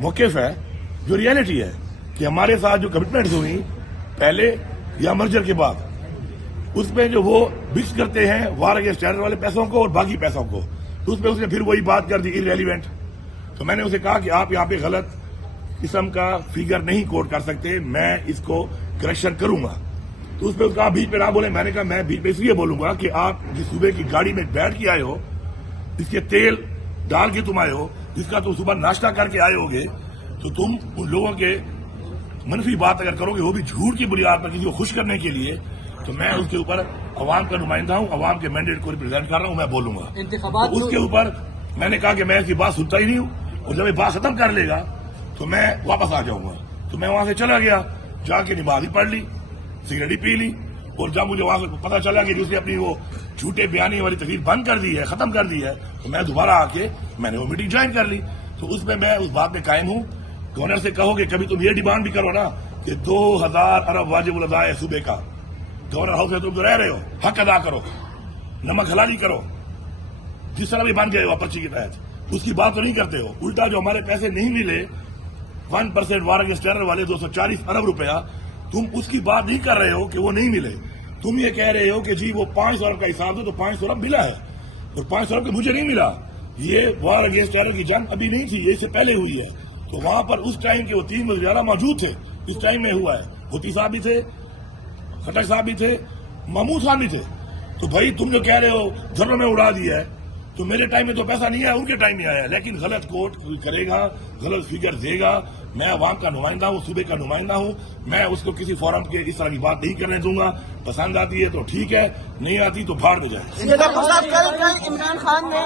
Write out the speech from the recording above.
موقف ہے، جو ریئلٹی ہے کہ ہمارے ساتھ جو کمٹمنٹس ہوئی پہلے یا مرجر کے بعد، اس میں جو وہ مکس کرتے ہیں وار اگینسٹ ٹیرر والے پیسوں کو اور باقی پیسوں کو، تو اس میں اس نے پھر وہی بات کر دی ارریلیونٹ. تو میں نے اسے کہا کہ آپ یہاں پہ غلط قسم کا فگر نہیں کوٹ کر سکتے، میں اس کو کریکشن کروں گا. تو اس پہ کہا بیچ پہ نہ بولے. میں نے کہا میں بیچ پہ اس لیے بولوں گا کہ آپ جس صوبے کی گاڑی میں بیٹھ کے آئے ہو، جس کے تیل ڈال کے تم آئے ہو، جس کا تم صبح ناشتہ کر کے آئے ہوگے، تو تم ان لوگوں کے منفی بات اگر کرو گے وہ بھی جھوٹ کی بنیاد پر کسی کو خوش کرنے کے لیے، تو میں اس کے اوپر عوام کا نمائندہ ہوں، عوام کے مینڈیٹ کو ریپرزینٹ کر رہا ہوں، میں بولوں گا. تو اس کے اوپر میں نے کہا کہ میں اس کی بات سنتا ہی نہیں ہوں، اور جب یہ بات ختم کر لے گا تو میں واپس آ جاؤں گا. تو میں وہاں سے چلا گیا، جا کے نماز ہی پڑھ لی، سگریٹ ہی پی لی، اور جب مجھے وہاں سے پتا چلا کہ دوسری اپنی وہ جھوٹے بیانی والی تقریر بند کر دی ہے، ختم کر دی ہے، تو میں دوبارہ آ کے میں نے وہ میٹنگ جوائن کر لی. تو اس میں اس بات پہ قائم ہوں. گورنر سے کہو کہ کبھی تم یہ ڈیمانڈ بھی کرو نا کہ 2000 ارب واجب الادا ہے صوبے کا، گورنر ہاؤس میں تم تو رہ رہے ہو، حق ادا کرو، نمک حلالی کرو، جس طرح بھی بن گئے ہو پرچی کے تحت، اس کی بات تو نہیں کرتے ہو. الٹا جو ہمارے پیسے نہیں ملے 1% وار اگینسٹ ٹیرر والے 240 ارب روپیہ، تم اس کی بات نہیں کر رہے ہو کہ وہ نہیں ملے. تم یہ کہہ رہے ہو کہ جی وہ 500 ارب کا حساب دو، تو 500 ارب ملا ہے، اور 500 ارب مجھے نہیں ملا. یہ وار اگینسٹ ٹیرر کی جنگ ابھی نہیں تھی، یہ اس سے پہلے ہوئی ہے. تو وہاں پر اس ٹائم کے وہ 3 وزیر اعلیٰ موجود تھے، اس ٹائم میں ہوا ہے. بھٹی صاحب بھی تھے، خٹک صاحب بھی تھے، محمود صاحب بھی تھے. تو بھائی تم جو کہہ رہے ہو گھروں میں اڑا دیا ہے، تو میرے ٹائم میں تو پیسہ نہیں آیا، ان کے ٹائم میں آیا ہے. لیکن غلط کوٹ کرے گا، غلط فگر دے گا. میں عوام کا نمائندہ ہوں، صوبے کا نمائندہ ہوں، میں اس کو کسی فورم کے اس طرح کی بات نہیں کرنے دوں گا. پسند آتی ہے تو ٹھیک ہے، نہیں آتی تو بھاڑ میں جائے. ڈاکٹر صاحب کل عمران خان نے